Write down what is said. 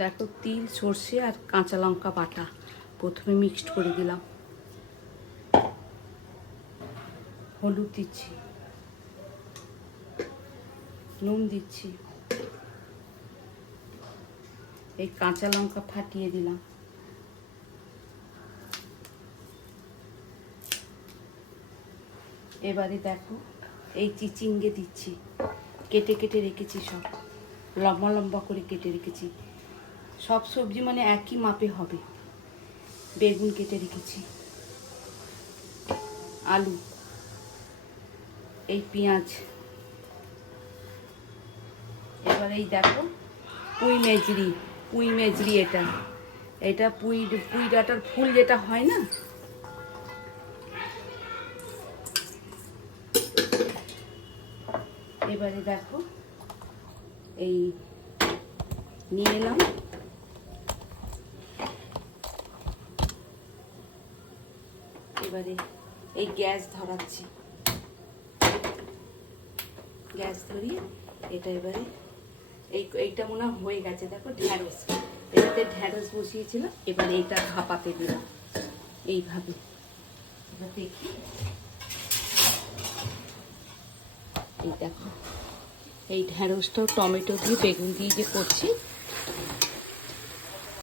দেখো তিল সর্ষে আর কাঁচা লঙ্কা বাটা প্রথমে মিক্সড করে দিলাম, হলুদ দিচ্ছি, নুন দিচ্ছি, এই কাঁচা লঙ্কা ফাটিয়ে দিলাম, এবারে দেখো এই চিচিঙ্গে দিচ্ছি, কেটে কেটে রেখেছি, সব লম্বা লম্বা করে কেটে রেখেছি। সব সবজি মানে একই মাপে হবে। বেগুন কেটে রেখেছি, আলু, এই পেঁয়াজ, এবার এই দেখো পুঁই মেজরি, এটা পুঁই ডাঁটার ফুল যেটা হয় না, এবারে দেখো এই নিয়ে এলাম, এবারে এই গ্যাস ধরাচ্ছি, গ্যাস ধরিয়ে এটা এবারে এইটা মনে হয়ে গেছে। দেখো ঢ্যাঁড়স, এটাতে ঢ্যাঁড়স বসিয়েছিলাম, এবারে এইটা ভাপাতে দিলাম এইভাবে। এবার দেখি, এই দেখো এই ঢ্যাঁড়সটাও টমেটো দিয়ে বেগুন দিয়ে যে করছি,